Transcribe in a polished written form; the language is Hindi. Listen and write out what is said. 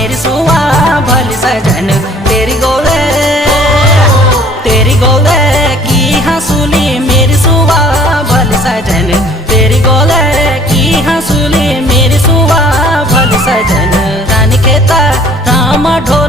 मेरी सुआ भली सजन तेरी गोले की हंसुली मेरी सुआ भली सजन तेरी गोले की हंसुली मेरी सुआ भली सजन रानी खेता राम ढो